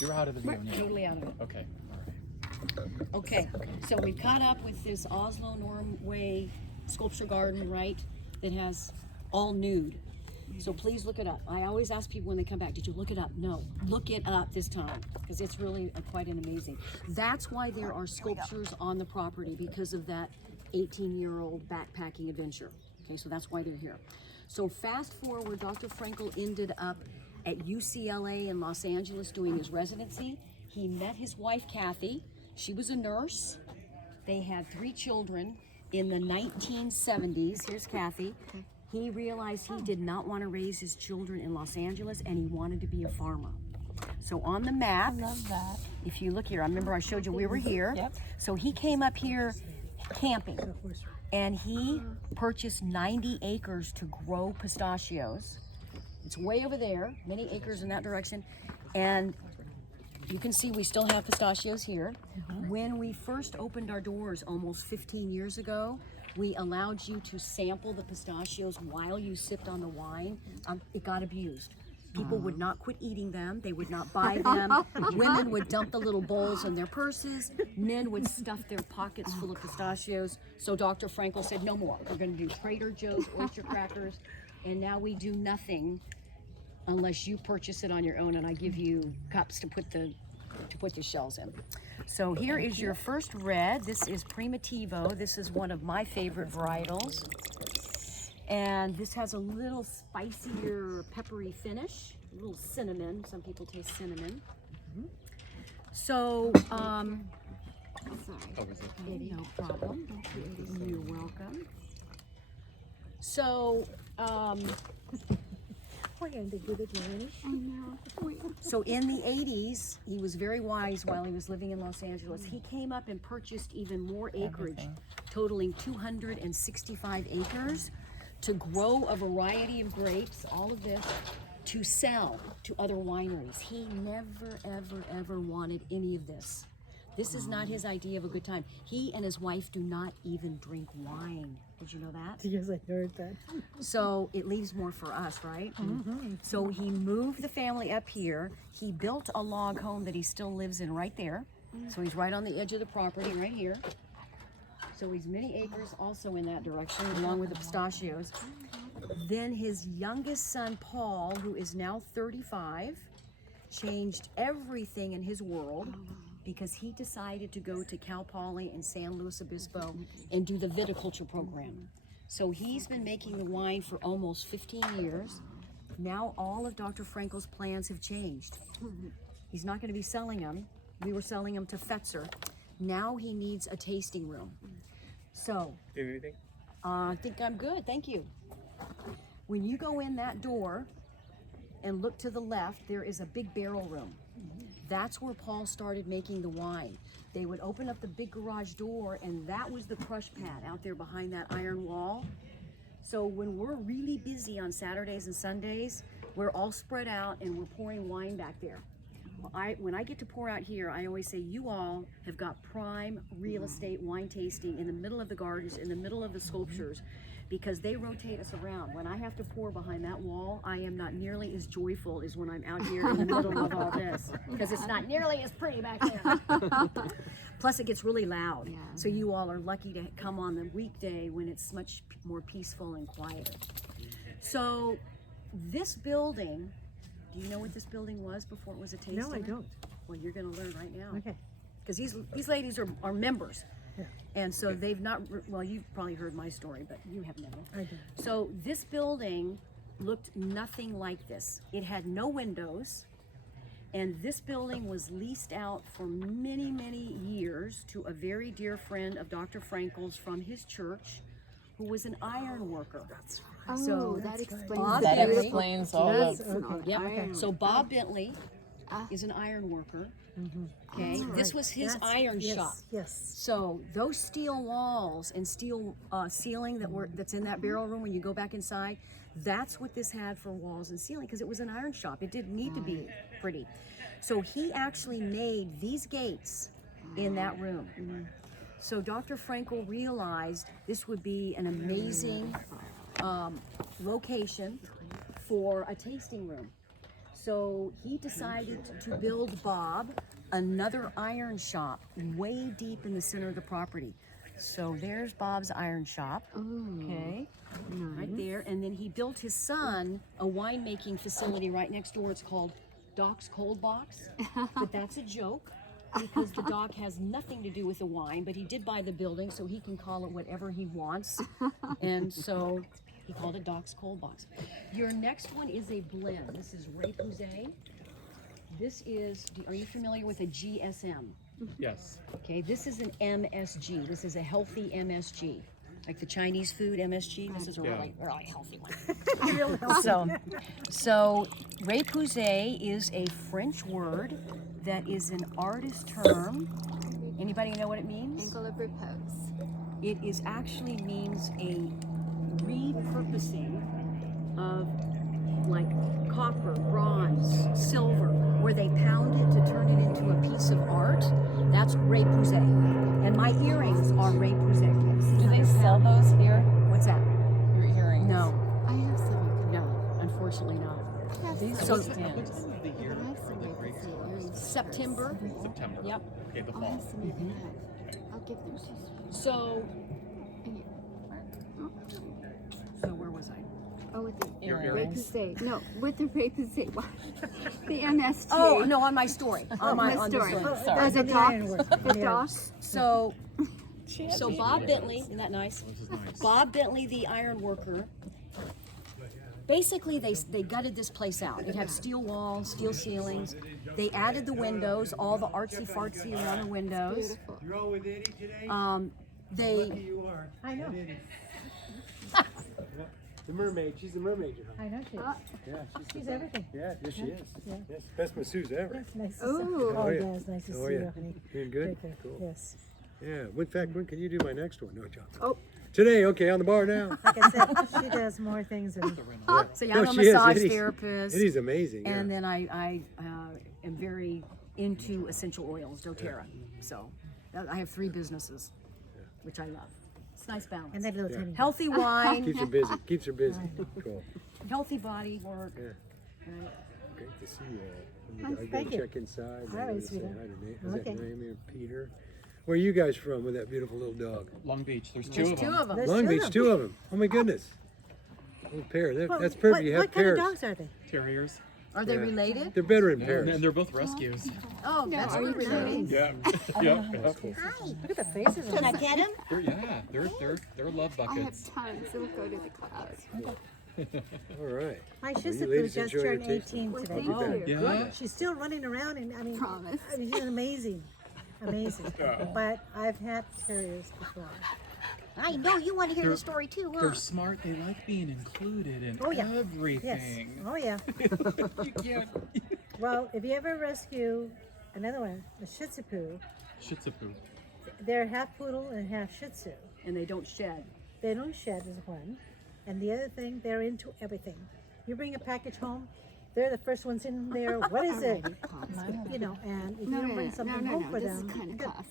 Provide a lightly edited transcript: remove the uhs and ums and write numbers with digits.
You're out of the view. Totally out of it. Okay. Okay, so we've caught up with this Oslo Norway sculpture garden, right? That has all nude. So please look it up. I always ask people when they come back, did you look it up? No, look it up this time, because it's really quite an amazing. That's why there are sculptures on the property, because of that 18-year-old backpacking adventure. Okay, so that's why they're here. So fast forward, Dr. Frankel ended up at UCLA in Los Angeles doing his residency. He met his wife, Kathy. She was a nurse. They had 3 children in the 1970s. Here's Kathy. He realized he did not want to raise his children in Los Angeles, and he wanted to be a farmer. So on the map, I love that. if you look here, I remember I showed you we were here. Yep. So he came up here camping, and he purchased 90 acres to grow pistachios. It's way over there, many acres in that direction. And you can see we still have pistachios here. When we first opened our doors almost 15 years ago, we allowed you to sample the pistachios while you sipped on the wine. It got abused. People would not quit eating them. They would not buy them. Women would dump the little bowls in their purses. Men would stuff their pockets full of pistachios. So Dr. Frankel said, no more. We're going to do Trader Joe's oyster crackers. And now we do nothing unless you purchase it on your own, and I give you cups to put the shells in. So here is your first red. This is Primitivo. This is one of my favorite varietals. And this has a little spicier, peppery finish, a little cinnamon. Some people taste cinnamon. So, no problem. You're welcome. So, so in the 80s, he was very wise while he was living in Los Angeles. He came up and purchased even more acreage, totaling 265 acres, to grow a variety of grapes, all of this, to sell to other wineries. He never, ever, ever wanted any of this. This is not his idea of a good time. He and his wife do not even drink wine. Did you know that? Yes, I heard that. So it leaves more for us, right? So he moved the family up here. He built a log home that he still lives in right there. So he's right on the edge of the property, right here. So he's many acres also in that direction, along with the pistachios. Then his youngest son, Paul, who is now 35, changed everything in his world because he decided to go to Cal Poly in San Luis Obispo and do the viticulture program. So he's been making the wine for almost 15 years. Now all of Dr. Frankel's plans have changed. He's not going to be selling them. We were selling them to Fetzer. Now he needs a tasting room. So, I think I'm good, thank you. When you go in that door and look to the left, there is a big barrel room. That's where Paul started making the wine. They would open up the big garage door, and that was the crush pad out there behind that iron wall. So when we're really busy on Saturdays and Sundays, we're all spread out and we're pouring wine back there. When I get to pour out here, I always say, you all have got prime real estate wine tasting in the middle of the gardens, in the middle of the sculptures, because they rotate us around. When I have to pour behind that wall, I am not nearly as joyful as when I'm out here in the middle of all this, because it's not nearly as pretty back there. Plus it gets really loud. So you all are lucky to come on the weekday when it's much more peaceful and quieter. So this building, do you know what this building was before it was a tasting room? No, I don't. Well, you're going to learn right now. Okay. Because these ladies are members. Yeah. And so they've not, well, you've probably heard my story, but you have never. I do. So this building looked nothing like this. It had no windows, and this building was leased out for many, many years to a very dear friend of Dr. Frankel's from his church, who was an iron worker. That's Oh, So that explains Bob that. Bentley- explains all of Yep. Okay. So Bob Bentley is an iron worker. Okay, this was his iron shop. Yes. So those steel walls and steel ceiling that's in that barrel room when you go back inside, that's what this had for walls and ceiling, because it was an iron shop. It didn't need to be pretty. So he actually made these gates in that room. So Dr. Frankel realized this would be an amazing location for a tasting room. So he decided to build Bob another iron shop way deep in the center of the property. So there's Bob's iron shop, okay, right there. And then he built his son a winemaking facility right next door. It's called Doc's Cold Box, but that's a joke because the dock has nothing to do with the wine, but he did buy the building so he can call it whatever he wants. And so he called it Doc's Cold Box. Your next one is a blend. This is Ray Pouze. This is, are you familiar with a GSM? Yes. Okay, this is an MSG. This is a healthy MSG. Like the Chinese food MSG, this is a really healthy one. So Ray Pouze is a French word that is an artist term. Anybody know what it means? Angle of repose. It is actually means a repurposing of like copper, bronze, silver, where they pound it to turn it into a piece of art. That's Ray Pouze. And my earrings are Ray Pouze. Do they sell those here? What's that? Your earrings? No, I have some. no, unfortunately not. I have These some. are stands. The year I have for some the Ray grapes. Pouze earrings. September. September. Yep. Okay, the I'll fall. have some of that. I'll give them to you. So where was I? Oh, with the Your Ray earrings. Pouze. No, with the Ray Pouze. The MSG. Oh no, on my story. On my on story. this one. Sorry. As a doc. The doc. So Bob Bentley, isn't that nice? This is nice. Bob Bentley, the iron worker. Basically, they gutted this place out. It had steel walls, steel ceilings. They added the windows, all the artsy fartsy around the windows. Beautiful. You're all with Eddie today? Um, Lucky they you are. I know. The mermaid. She's the mermaid, you know. I know she is. Yeah, She's everything. Yeah, yes, she is. Yeah. Yes, best masseuse ever. Yes, nice to see Ooh. you. Oh, Oh, yeah. yeah, it's nice to Oh, see yeah. you, honey. Doing good? Take care. Cool. Yes. Yeah. In fact, when can you do my next one? No, John. Oh. Today, okay, on the bar now. Like I said, she does more things than Yeah. so yeah, No, I'm a she is. massage Eddie's- therapist, Eddie's amazing. and Yeah. then I am very into essential oils, DoTerra. So I have 3 businesses, which I love. It's a nice balance. and that little Yeah. tiny. Healthy wine, Keeps her busy. Keeps her busy. Cool. healthy body work. Yeah. Right. Great to see you all. Oh, I thank gotta you. check inside. All right, I gotta say sweetheart. hi to Is Okay. that Naomi or Peter? Where are you guys from with that beautiful little dog? Long Beach. There's There's 2 of them. There's Long two Beach, of 2 of them. Oh my goodness. Little pair. That's perfect. You have What kind of pairs. dogs are they? Terriers. Are they Yeah. related? They're better in And pairs. they're both rescues. Oh, No, that's are what you related. Yeah. Yeah. Look at the faces. Can I pet him? They're love I have buckets. tons. It'll go to the clouds. All right. My you Shih Tzu ladies just enjoy your turned tasting? 18 Well, today. thank Oh, you. Yeah. She's still running around, and I mean, Promise. she's amazing, amazing. But I've had terriers before. I know you want to hear the story too, huh? They're smart. They like being included in Oh, yeah. Yes. everything. Oh yeah. You can't. Well, if you ever rescue another one, a Shih Tzu poo, Shih Tzu poo. they're half poodle and half Shih Tzu. And they don't shed. They don't shed is one, and the other thing, they're into everything. You bring a package home, they're the first ones in there. What is it? You know, and if you don't bring something home for This them, is kind of cost.